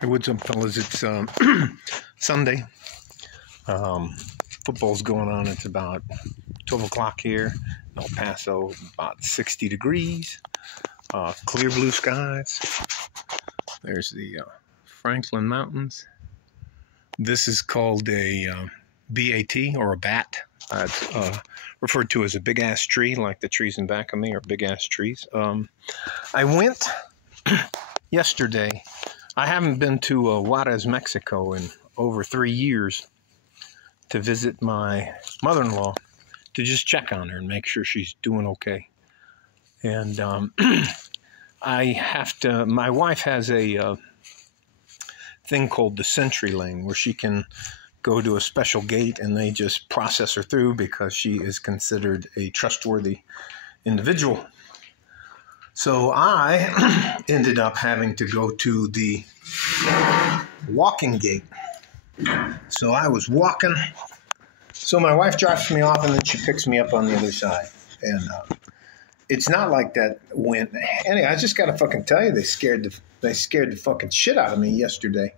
Hey, what's up, fellas? It's Sunday. Football's going on. It's about 12 o'clock here in El Paso, about 60 degrees, clear blue skies. There's the Franklin Mountains. This is called a BAT, or a bat. It's referred to as a big-ass tree, like the trees in back of me are big-ass trees. I went yesterday. I haven't been to Juarez, Mexico in over 3 years to visit my mother-in-law, to just check on her and make sure she's doing okay. And my wife has a thing called the Sentry Lane, where she can go to a special gate and they just process her through because she is considered a trustworthy individual. So I ended up having to go to the walking gate. So I was walking. So my wife drops me off and then she picks me up on the other side. And it's not like that when... Anyway, I just got to fucking tell you, they scared the fucking shit out of me yesterday.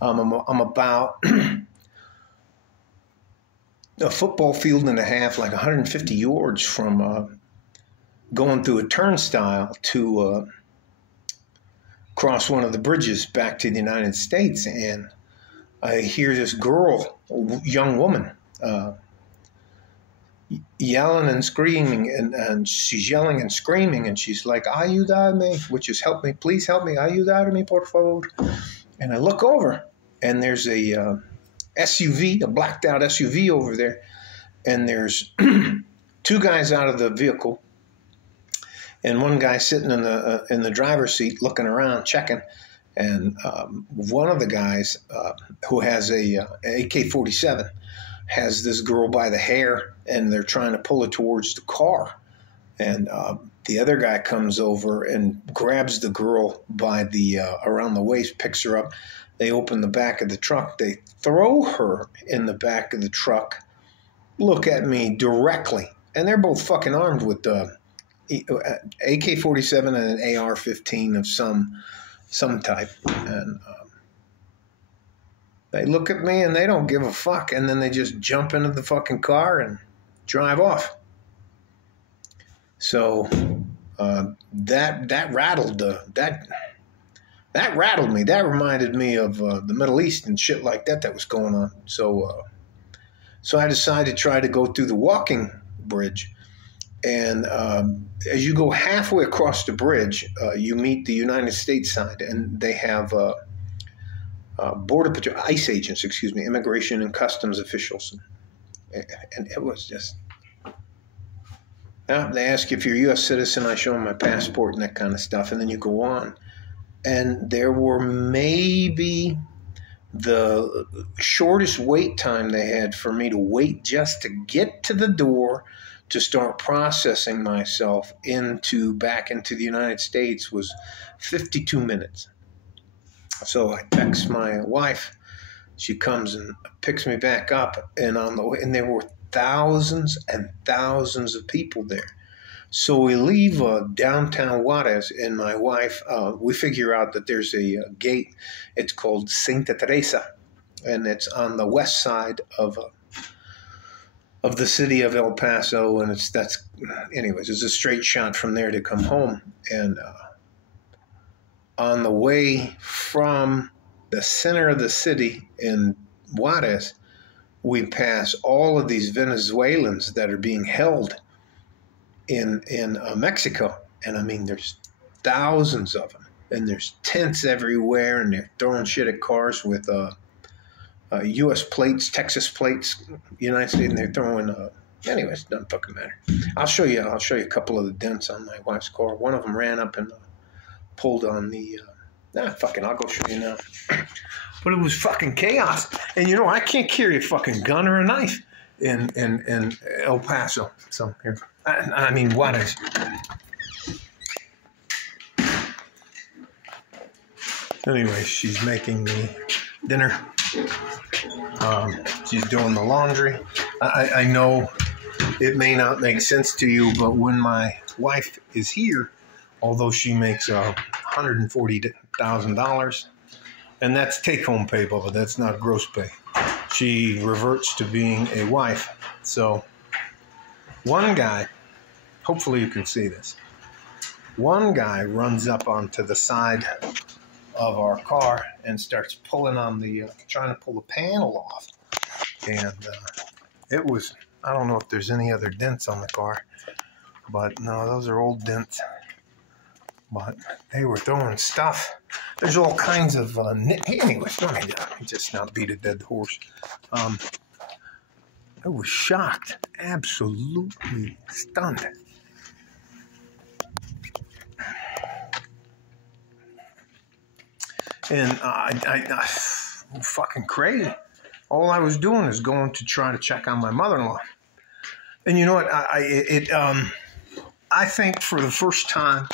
I'm about a football field and a half, like 150 yards from... going through a turnstile to cross one of the bridges back to the United States. And I hear this girl, young woman, yelling and screaming. And she's yelling and screaming. And she's like, ayúdame, which is help me, please help me. Ayúdame, por favor. And I look over and there's a SUV, a blacked out SUV over there. And there's two guys out of the vehicle. And one guy sitting in the driver's seat looking around, checking. And one of the guys who has a AK-47 has this girl by the hair, and they're trying to pull her towards the car. And the other guy comes over and grabs the girl by the around the waist, picks her up. They open the back of the truck. They throw her in the back of the truck, look at me directly. And they're both fucking armed with AK-47 and an AR-15 of some type, and they look at me and they don't give a fuck, and then they just jump into the fucking car and drive off. So that rattled me. That reminded me of the Middle East and shit like that was going on. So I decided to try to go through the walking bridge. And as you go halfway across the bridge, you meet the United States side, and they have border patrol, ICE agents, immigration and customs officials. And it was just, they ask you if you're a U.S. citizen. I show them my passport and that kind of stuff, and then you go on. And there were maybe the shortest wait time they had for me to wait just to get to the door to start processing myself back into the United States was 52 minutes. So I text my wife. She comes and picks me back up, and on the way, and there were thousands and thousands of people there. So we leave downtown Juarez, and my wife, we figure out that there's a gate. It's called Santa Teresa, and it's on the west side of the city of El Paso, and it's a straight shot from there to come home. And on the way from the center of the city in Juarez, we pass all of these Venezuelans that are being held in Mexico. And I mean, there's thousands of them, and there's tents everywhere, and they're throwing shit at cars with U.S. plates, Texas plates, United States, and they're throwing. Anyways, it doesn't fucking matter. I'll show you a couple of the dents on my wife's car. One of them ran up and pulled on the. I'll go show you now. But it was fucking chaos, and I can't carry a fucking gun or a knife in El Paso. So here, I mean Juarez. Anyway, she's making me dinner. She's doing the laundry. I know it may not make sense to you, but when my wife is here, although she makes $140,000, And that's take-home pay, Bubba. That's not gross pay. She reverts to being a wife. So one guy, hopefully you can see this, one guy runs up onto the side of our car and starts pulling on the, trying to pull the panel off. And it was, I don't know if there's any other dents on the car, but no, those are old dents. But they were throwing stuff. There's all kinds of, anyways, let me just not beat a dead horse. I was shocked, absolutely stunned. And I fucking crazy. All I was doing is going to try to check on my mother-in-law. And you know what? I think for the first time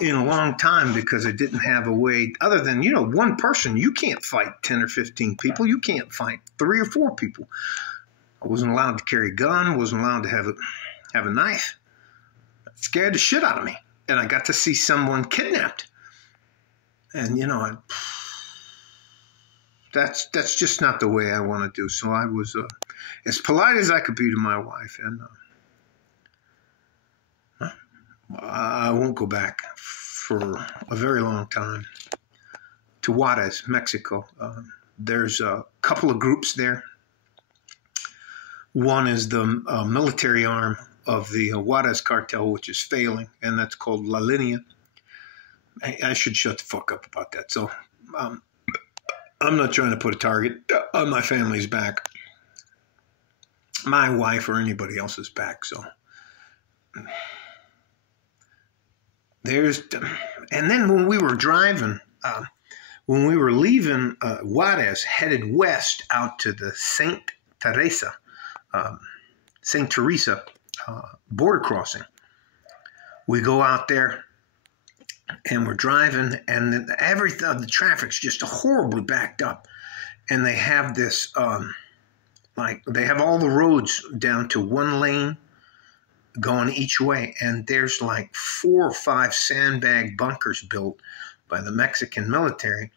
in a long time, because I didn't have a way, other than, one person, you can't fight 10 or 15 people. You can't fight 3 or 4 people. I wasn't allowed to carry a gun, wasn't allowed to have a knife. It scared the shit out of me. And I got to see someone kidnapped. And, that's just not the way I want to do. So I was as polite as I could be to my wife. And I won't go back for a very long time to Juarez, Mexico. There's a couple of groups there. One is the military arm of the Juarez cartel, which is failing, and that's called La Linea. I should shut the fuck up about that. So I'm not trying to put a target on my family's back, my wife or anybody else's back. So and then when we were driving, when we were leaving Juarez, headed west out to the St. Teresa border crossing, we go out there and we're driving, and the traffic's just horribly backed up, and they have this they have all the roads down to one lane going each way, and there's like 4 or 5 sandbag bunkers built by the Mexican military.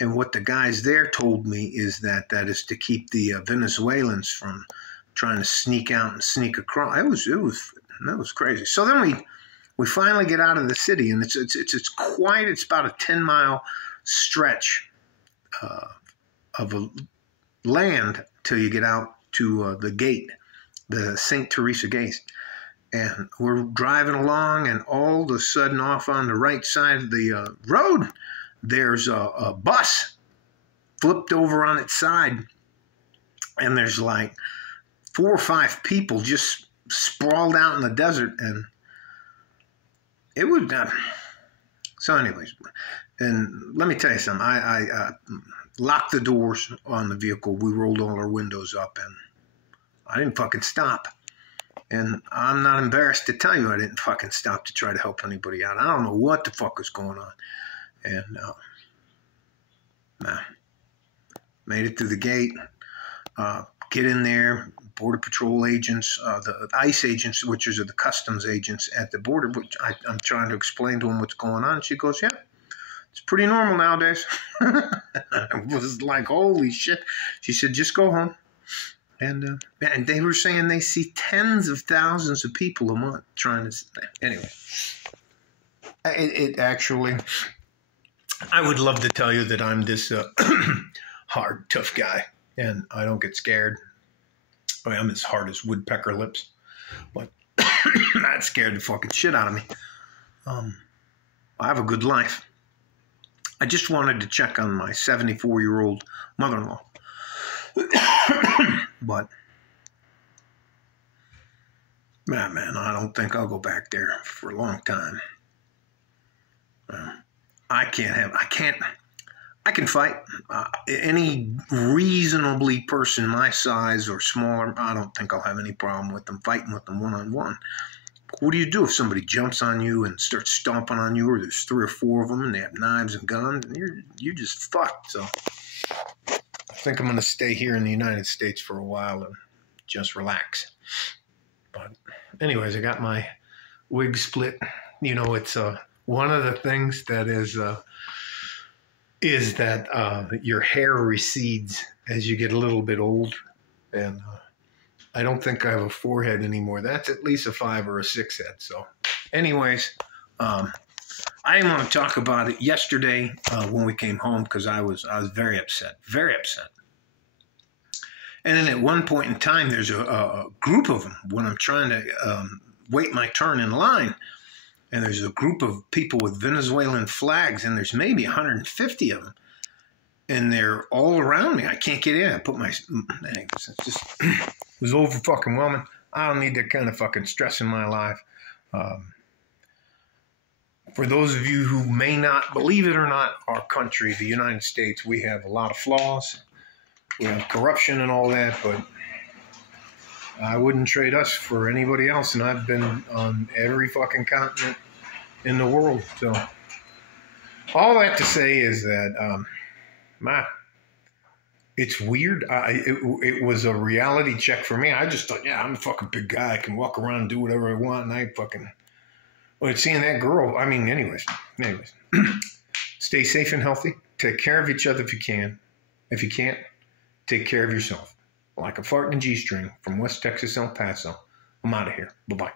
And what the guys there told me is that is to keep the Venezuelans from trying to sneak out and sneak across. That was crazy. So then we finally get out of the city, and it's about a 10-mile stretch of a land till you get out to the gate, the St. Teresa gate. And we're driving along, and all of a sudden, off on the right side of the road, there's a bus flipped over on its side, and there's like 4 or 5 people just sprawled out in the desert, and it was so anyways. And let me tell you something. I locked the doors on the vehicle. We rolled all our windows up, and I didn't fucking stop. And I'm not embarrassed to tell you I didn't fucking stop to try to help anybody out. I don't know what the fuck was going on. And made it through the gate, get in there, Border Patrol agents, the ICE agents, which are the customs agents at the border, which I'm trying to explain to them what's going on. She goes, yeah, it's pretty normal nowadays. I was like, holy shit. She said, just go home. And they were saying they see tens of thousands of people a month trying to. Anyway, it actually, I would love to tell you that I'm this hard, tough guy, and I don't get scared. I'm as hard as woodpecker lips, but that scared the fucking shit out of me. I have a good life. I just wanted to check on my 74-year-old mother-in-law. But, man, I don't think I'll go back there for a long time. I can fight. Any reasonably person my size or smaller, I don't think I'll have any problem with them, fighting with them one-on-one. What do you do if somebody jumps on you and starts stomping on you, or there's 3 or 4 of them and they have knives and guns, and you're just fucked. So I think I'm going to stay here in the United States for a while and just relax. But anyways, I got my wig split. It's one of the things that is is that your hair recedes as you get a little bit older. And I don't think I have a 4 head anymore. That's at least a 5 or a 6 head. So anyways, I didn't want to talk about it yesterday when we came home because I was very upset, very upset. And then at one point in time, there's a group of them when I'm trying to wait my turn in line. And there's a group of people with Venezuelan flags, and there's maybe 150 of them. And they're all around me. I can't get in. I put my, it's just, it was over fucking whelming. I don't need that kind of fucking stress in my life. For those of you who may not believe it or not, our country, the United States, we have a lot of flaws. We have corruption and all that, but I wouldn't trade us for anybody else, and I've been on every fucking continent in the world. So all that to say is that, it's weird. It was a reality check for me. I just thought, yeah, I'm a fucking big guy. I can walk around and do whatever I want, and I fucking... Well, seeing that girl, I mean, anyways. Stay safe and healthy. Take care of each other if you can. If you can't, take care of yourself. Like a fart in a G-string from West Texas, El Paso. I'm out of here. Bye-bye.